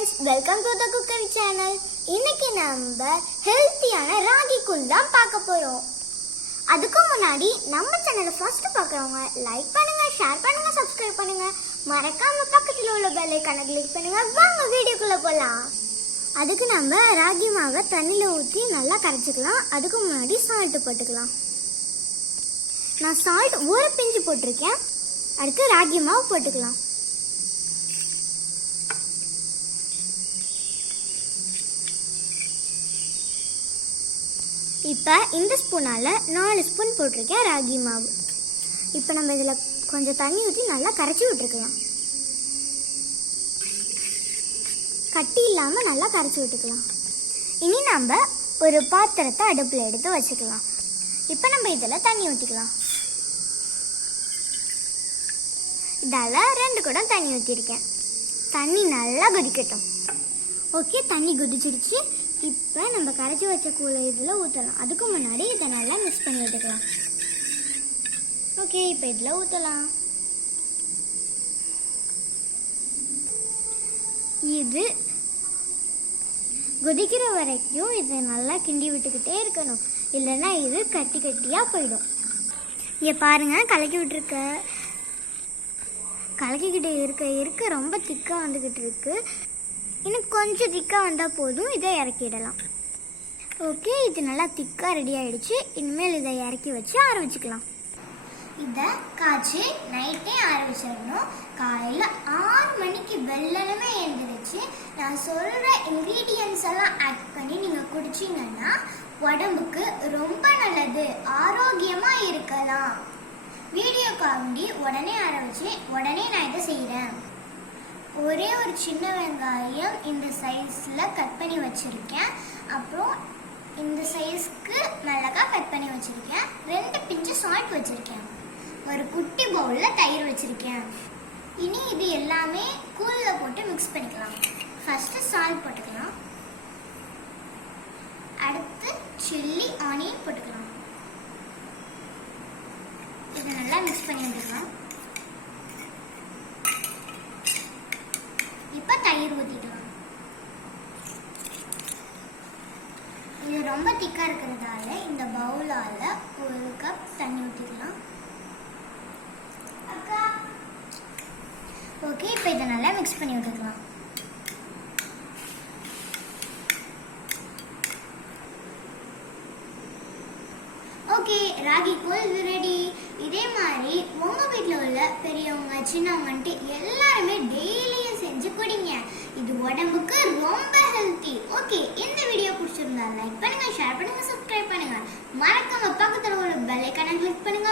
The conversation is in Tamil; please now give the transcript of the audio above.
Friends welcome to the cookery channel இன்னைக்கு நம்ம ஹெல்த்தியான ராகி கூழ் தான் பார்க்க போறோம். அதுக்கு முன்னாடி நம்ம சேனலை ஃபர்ஸ்ட் பார்க்குறவங்க லைக் பண்ணுங்க ஷேர் பண்ணுங்க சப்ஸ்கிரைப் பண்ணுங்க. மறக்காம பக்கத்தில் உள்ள பெல் ஐக்கானை கிளிக் பண்ணுங்க. வாங்க வீடியோக்குள்ள போலாம். அதுக்கு நம்ம ராகி மாவை தண்ணியில் ஊற்றி நல்லா கரைச்சிக்கலாம். அதுக்கு முன்னாடி சால்ட் போட்டுக்கலாம். நான் சால்ட் ஒரு பிஞ்சு போட்டிருக்கேன். அடுத்து ராகி மாவு போட்டுக்கலாம். இப்போ இந்த ஸ்பூனால் நாலு ஸ்பூன் போட்டிருக்கேன் ராகி மாவு. இப்போ நம்ம இதில் கொஞ்சம் தண்ணி ஊற்றி நல்லா கரைச்சி விட்டுருக்கலாம் கட்டி இல்லாமல் நல்லா கரைச்சி விட்டுக்கலாம். இனி நம்ம ஒரு பாத்திரத்தை அடுப்பில் எடுத்து வச்சுக்கலாம். இப்போ நம்ம இதில் தண்ணி ஊற்றிக்கலாம். இதால் ரெண்டு குடம் தண்ணி ஊற்றிருக்கேன். தண்ணி நல்லா கொதிக்கட்டும். ஓகே தண்ணி கொதிச்சிடுச்சு இப்போ நம்ம கரைச்சி வச்ச கூழ இதில் ஊற்றலாம் அதுக்கு முன்னாடி இதை நல்லா மிக்ஸ் பண்ணி விட்டுக்கலாம் ஓகே இப்போ இதில் ஊற்றலாம் இது கொதிக்கிற வரைக்கும் இதை நல்லா கிண்டி விட்டுக்கிட்டே இருக்கணும். இல்லைன்னா இது கட்டி கட்டியாக போயிடும். இங்கே பாருங்கள் கலக்கி விட்டுருக்க. கலக்கிக்கிட்டு இருக்க இருக்க ரொம்ப திக்காக வந்துக்கிட்டு இருக்கு. இன்னும் கொஞ்சம் திக்காக வந்தால் போதும். இதை இறக்கிடலாம் ஓகே இது நல்லா திக்காக ரெடி ஆகிடுச்சு இனிமேல் இதை இறக்கி வச்சு ஆற வச்சுக்கலாம். இதை காய்ச்சி நைட்டே ஆற வச்சிடணும். காலையில் ஆறு மணிக்கு வெள்ளனமே எழுந்திரிச்சு நான் சொல்கிற இன்க்ரீடியன்ஸ் எல்லாம் ஆட் பண்ணி நீங்கள் குடிச்சிங்கன்னா உடம்புக்கு ரொம்ப நல்லது. ஆரோக்கியமாக இருக்கலாம். வீடியோக்காண்டி உடனே ஆரம்பிச்சு உடனே நான் இதை செய்கிறேன் ஒரே ஒரு சின்ன வெங்காயம் இந்த சைஸில் கட் பண்ணி வச்சுருக்கேன். அப்புறம் இந்த சைஸ்க்கு மிளகா கட் பண்ணி வச்சுருக்கேன். ரெண்டு பிஞ்சு சால்ட் வச்சுருக்கேன். ஒரு குட்டி பவுலில் தயிர் வச்சுருக்கேன். இனி இது எல்லாமே கூலில் போட்டு மிக்ஸ் பண்ணிக்கலாம். ஃபஸ்ட்டு சால்ட் போட்டுக்கலாம். அடுத்து சில்லி ஆனியன் போட்டுக்கலாம். இதை நல்லா மிக்ஸ் பண்ணி விட்டுக்கலாம் இப்போ தயிர் ஊற்றிக்கலாம் இது ரொம்ப திக்காக இருக்கிறதால இந்த பவுலால் ஒரு கப் தண்ணி ஊற்றிக்கலாம் ஓகே இப்போ இதை நல்லா மிக்ஸ் பண்ணி விட்டுக்கலாம். ஓகே ராகி கோல் ரெடி இதே மாதிரி உங்க வீட்டில் உள்ள பெரியவங்க சின்னவங்கன்ட்டு எல்லாருமே டெய்லியும் செஞ்சு குடிங்க. இது உடம்புக்கு ரொம்ப ஹெல்த்தி ஓகே இந்த வீடியோ பிடிச்சிருந்தா லைக் பண்ணுங்க ஷேர் பண்ணுங்க சப்ஸ்கிரைப் பண்ணுங்க. மறக்காம பக்கத்துல ஒரு பெல் ஐக்கான கிளிக் பண்ணுங்க.